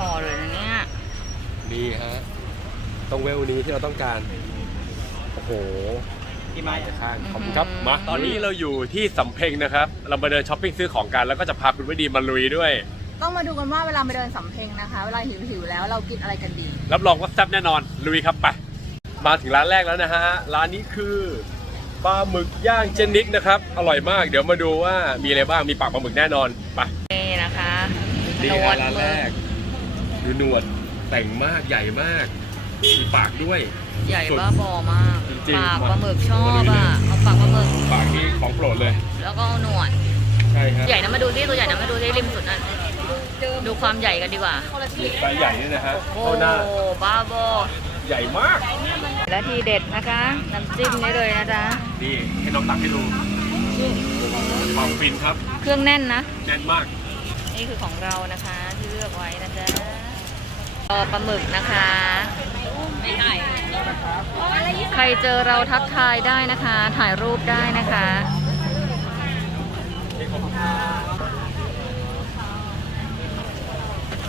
พอเลยนะเนี่ยนี่ฮะตรงเวลนี้ที่เราต้องการ โอ้โหกี่ไม้ข้างขอบคุณครับมาตอนนี้เราอยู่ที่สำเพ็งนะครับ เรามาเดินช้อปปิ้งซื้อของกัน แล้วก็จะพาคุณวดีมาลุยด้วย ต้องมาดูกันว่าเวลาไปเดินสำเพ็งนะคะ เวลาหิวหิวๆแล้วเรากินอะไรกันดี รับรองว่าแซ่บแน่นอนลุยครับไปมาถึงร้านแรกแล้วนะฮะร้านนี้คือปลาหมึกย่างเจนิกนะครับ อร่อยมาก เดี๋ยวมาดูว่ามีอะไรบ้างมีปากปลาหมึกแน่นอนไปนี่นะคะนี่หนฮะวดร้านหแรมึกก ดูหนวดแต่งมากใหญ่มากมีปากด้วย ใหญ่บ้าบอมากจริงๆปากมาปลาหมึกชอบอะเอาปากปลาหมึก ปากนี่ของโปรดเลย แล้วก็เอาหนวด ใช่ครับใหญ่นะมาดูที่ตัวใหญ่นะมาดูที่ริมสุดนั่นดูความใหญ่กันดีกว่าไซส์ใหญ่นี่นะฮะโอ้เท่าหน้าบ้าบอใหญ่มาก และทีเด็ดนะคะน้ำจิ้มนี่เลยนะจ๊ะนี่ให้น้องตักให้ดูความฟินครับ เครื่องแน่นนะแน่นมาก นี่คือของเรานะคะที่เลือกไว้นะจ๊ะรอ ปลาหมึกนะคะ ใครเจอเราทักทายได้นะคะ ถ่ายรูปได้นะคะ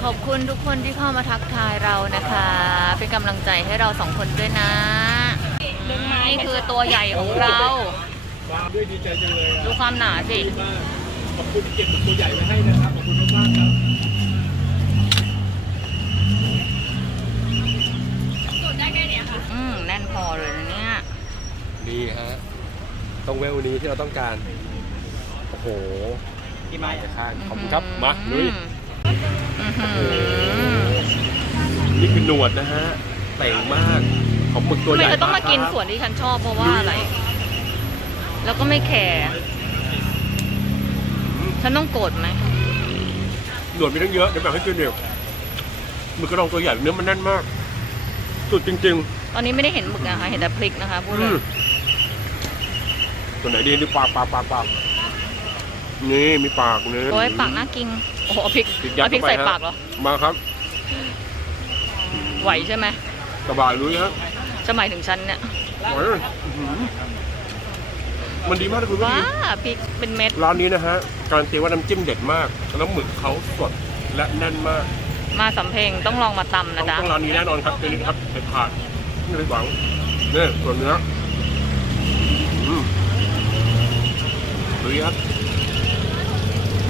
ขอบคุณทุกคนที่เข้ามาทักทายเรานะคะ เป็นกำลังใจให้เราสองคนด้วยนะ นี่คือตัวใหญ่ของเรามาด้วยดีใจจังเลยดูความหนาสิมากขอบคุณที่เก็บตัวใหญ่มาให้นะครับ ขอบคุณมากๆครับ อืมแน่นพอเลยนะเนี่ย นี่ฮะตรงเวลนี้ที่เราต้องการโอ้โหกี่ไม้ข้างขอบคุณครับมาลุยอื้อหือนี่คือหนวดนะฮะแต่งมากของหมึกตัวทำใหไมญ่เธอต้องมากินครับส่วนที่ฉันชอบเพราะว่าอะไร แล้วก็ไม่แคร์ฉันต้องโกรธไหมหนวดมีตั้งเยอะเดี๋ยวแบ่งให้กินเดียวหมึกกระดองตัวใหญ่เนื้อมันแน่นมาก สุดจริงตอนนี้ไม่ได้เห็นหมึกนะคะเห็นแต่พริกนะคะๆพูดอืเลยม ตัวไหนดีนี่ปากปากปากปากนี่มีปากเนื้อโอ้ยปากน่ากินโอ้โหเอาพริกพริกยัดเอาพริกเข้าไปใส่ฮะ ปากเหรอมาครับ ไหวใช่ไหมสบายลุยฮะจะหมายถึงฉันเนี่ยไหวเลยอื้อหือมันดีมากเลยคุณผู้ว้าชมพริกเป็นเม็ดร้านนี้นะฮะ การันตีว่าน้ำจิ้มเด็ดมาก แล้วหมึกเขาสดและแน่นมาก มาสำเพ็งต้องลองมาตำต้อนะงจ๊ะต้องร้านนี้แน่นอนครับตัวนี้ครับเด็ดขาดไม่ได้หวังนี่ส่วนเนื้ออื ลุยครับ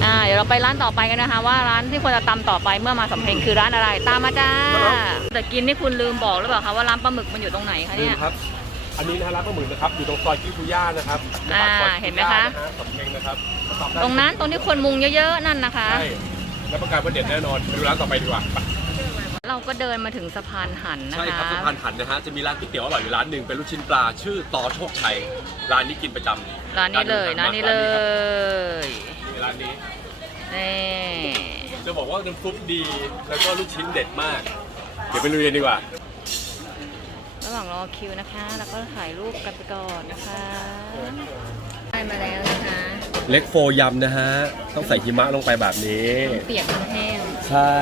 อ่าเดี๋ยวเราไปร้านต่อไปกันนะคะ ว่าร้านที่ควรจะตำต่อไปเมื่อมาสำเพ็งคือร้านอะไรตามมาจ้าแต่กินนี่คุณลืมบอกหรือเปล่าคะว่าร้านปลาหมึกมันอยู่ตรงไหนคะนี่เนี่ยครับ อันนี้นะฮะร้านปลาหมึกนะครับอยู่ตรงซอยกิฟุย่านะครับอ่าปากซอยเห็นไหมกิฟุย่าคะนฮสำเพ็งนะครับตอบได้ตรงนั้นตรงที่คนมุงเยอะๆนั่นนะคะใช่แล้วประกันว่าเด็ดแน่นอนไปดูร้านต่อไปดีกว่าไป เราก็เดินมาถึงสะพานหันนะใช่คะครับสะพานหันนะฮะจะมีร้านก๋วยเตี๋ยวอร่อยอยู่ร้านหนึ่งเป็นลูกชิ้นปลาชื่อต่อโชคชัยร้านนี้กินประจำร้านนี้เลยร้านนี้เลยนี่ร้านนี้นี่จะบอกว่าน้ำซุปดีแล้วก็ลูกชิ้นเด็ดมาก เดี๋ยวไปลุยกันดีกว่า ระหว่างรอคิวนะคะ แล้วก็ถ่ายรูปกันไปก่อนนะคะได้มาแล้วนะคะเล็กโฟยำนะฮะต้องใส่หิมะลงไปแบบนี้ เปียกทั้งแห้งใช่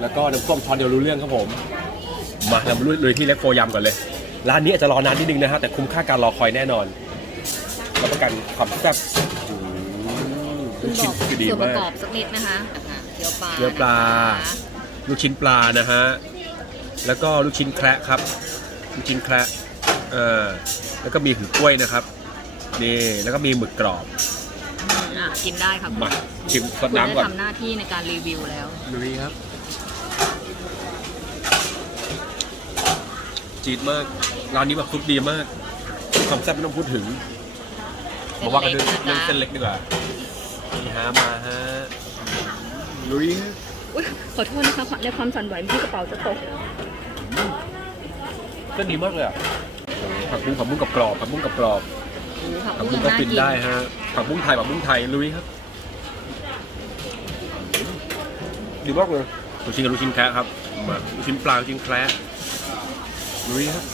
แล้วก็น้ำส้มช้อนเดียวรู้เรื่องครับผม มาเรามาลุยลุยที่เล็กโฟยำก่อนเลย ร้านนี้อาจจะรอนานนิดนึงนะฮะแต่คุ้มค่าการรอคอยแน่นอนรับประกันความแซ่บอืมคุลูณกบชิ้อนกคือดีส่วนปมาระกกอบสักนิดนะคะอะเกี๊ยวปลาเกี๊ยวปลา นะคะลูกชิ้นปลานะฮะ แล้วก็ลูกชิ้นแคระครับ ลูกชิ้นแคระเออแล้วก็มีหือกล้วยนะครับ นี่ แล้วก็มีหมึกกรอบอะกินได้ค่ะคุณมาชิมสดคุณได้น้ำก่อนทำหน้าที่ในการรีวิวแล้ว ลุยครับ จี๊ดมากร้านนี้แบบซุปดีมากความแซ่บไม่ต้องพูดถึงมาว่ากันเรื่องเส้นเล็กนะจ๊ะเรื่องเส้นเล็กดีกว่านี่ฮะมาฮะลุยฮะอุ๊ยขอโทษนะคะในความสั่นไหวที่กระเป๋าจะตกเส้นดีมากเลยอะผักบุ้งผักบุ้งกับกรอบผักบุ้งกับกรอบผักผักบุ้บุ้งงก็น่าฟินกินได้ฮะผักบุ้งไทยผักบุ้งไทยลุยครับดีมากเลยลูกชิ้นกับลูกชิ้นแคระครับมาลูกชิ้นปลาลูกชิ้นแคระ ลุยครับ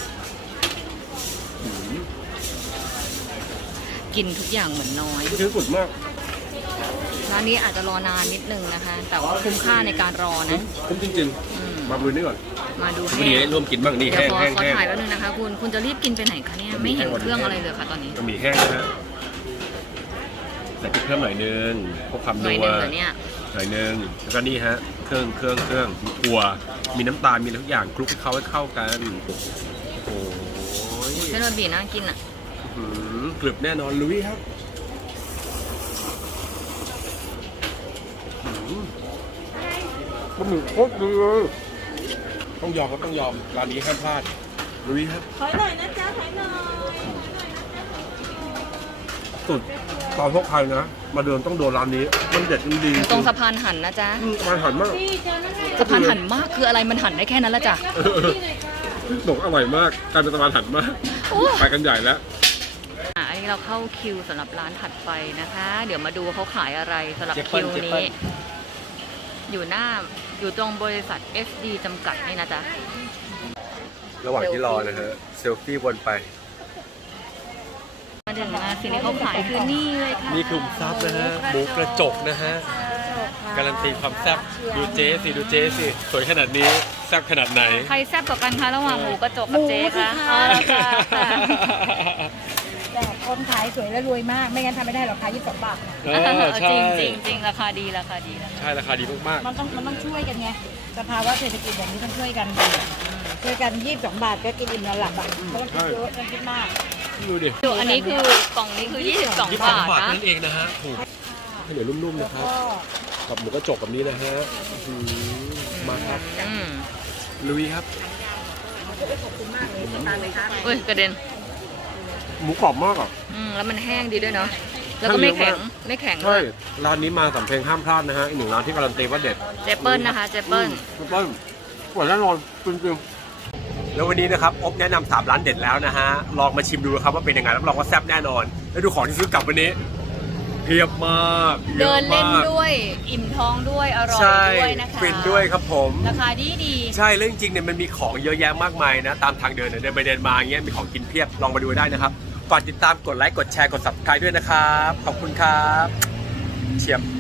กินทุกอย่างเหมือนน้อยลูกชิ้นสุดมาก ร้านนี้อาจจะรอนานนิดนึงนะคะ แต่ว่าคุ้มค่าในการรอนะ คุ้มจริงอืม ๆ มาลุยนี่ก่อนมาดูพอดีแห้ได้งร่วมกินบ้างนี่เดี๋ยแห้วงขอแห้งขอแห้งถ่ายแล้วนึงนะคะ คุณคุณจะรีบกินไปไหนคะเนี่ยไม่เห็นเครื่องอะไรเลยค่ะตอนนี้ บะหมี่แห้งนะฮะใส่พริกเพิ่มหน่อยนึงพวกความหน่นัอยวนึงเหรอเนี่ย หน่อยนึงแล้วก็นี่ฮะ เครื่องเครื่องเครื่องมีถั่วมีน้ำตาลมีอะไรทุกอย่างคลุกให้เข้าให้เข้ากันโอ้ยเส้นบะหมี่น่ากินอะอื้อหือกรึบแน่นอนลุยครับอื้อหือบะหมี่โคตรดีเลยต้องยอมครับต้องยอมร้านนี้ห้ามพลาดลุยครับ ถอยหน่อยนะจ๊ะถอยหน่อย สุดตอนพวกใครนะ มาเดินต้องโดนร้านนี้ มันเด็ดจริงๆตรงสะพานหันนะจ๊ะอืมมันหันมากพี่เจอนั่นไงสะพานหันมากคืออะไรมันหันได้แค่นั้นละจ้ะหนกอร่อยมากกลายเป็นสะพานหันมากโอ้ไปกันใหญ่แล้ว อะอันนี้เราเข้าคิวสำหรับร้านถัดไปนะคะ เดี๋ยวมาดูเขาขายอะไรสำหรับเจเปิ้คิลวเจเปิ้นี้ ล อยู่หน้าอยู่ตรงบริษัท SD จำกัดนี่นะจ๊ะ ระหว่างที่รอนะฮะเซลฟี่วนไป มาถึงนะสิ่งที่เขาขายคือนี่เลยค่ะนี่คือหมูซับนะฮะหมูกระจกนะฮะการันตีความแซ่บดูเจ๊สิดูเจ๊สิสวยขนาดนี้แซ่บขนาดไหน ใครแซ่บกว่ากันคะระหว่างหมูกระจกกับเจ๊คะอ๋อจ้ะจ้ะแต่คนขายสวยและรวยมาก ไม่งั้นทำไม่ได้หรอกขายยี่สิบบาทน่ะเออใช่จริงจริงจริงราคาดีราคาดีราคาใช่ราคาดีมากมันต้องมันต้องช่วยกันไงสภาวะเศรษฐกิจอย่างนี้ต้องช่วยกันช่วยกันยี่สิบสองบาทก็กินอิ่มนอนหลับอะเพราะว่าคิดเยอะต้องคิดมากๆ ดูดิดูอันนี้คือกล่องนี้คือ 22ยี่สิบาบทบาทนะ นั่นเองนะฮะถูกข้าวเหนียวนุ่มๆนะครับก็กับหมูกระจกแบบนี้นะฮะอื้อหือมาครับอืมลุยครับขอบคุณมากเลยตามเลยครับเอ้ยกระเด็น หมูกรอบมากอะ อืม แล้วมันแห้งดีด้วยเนาะ แล้วก็ไม่แข็ง ไม่แข็งด้ใช่ วยร้านนี้มาสำเพ็งห้ามพลาดนะฮะอีกหนึ่งร้านที่การันตีว่าเด็ดเจเปิลนะคะ เจเปิลเจเปิ้ลสวยแน่นอนจริงๆ แล้ววันนี้นะครับอบแนะนำสามร้านเด็ดแล้วนะฮะ ลองมาชิมดูนะครับว่าเป็นยังไงรับรองว่าแซ่บแน่นอน แล้วดูของที่ซื้อกลับวันนี้ เพียบมากยเดิอะนเล่นมากด้วย อิ่มท้องด้วย อร่อยใช่ด้วยนะคะฟินด้วยครับผม ราคาดีดีใช่เรื่องจริงเนี่ยมันมีของเยอะแยะมากมายนะ ตามทางเดินเนี่ยเดินไปเดินมาอย่างเงี้ยมีของกินเพียบลองมาดูได้นะครับฝากติดตามกดไลค์กดแชร์กด subscribe ด้วยนะครับ ขอบคุณครับ เชียบ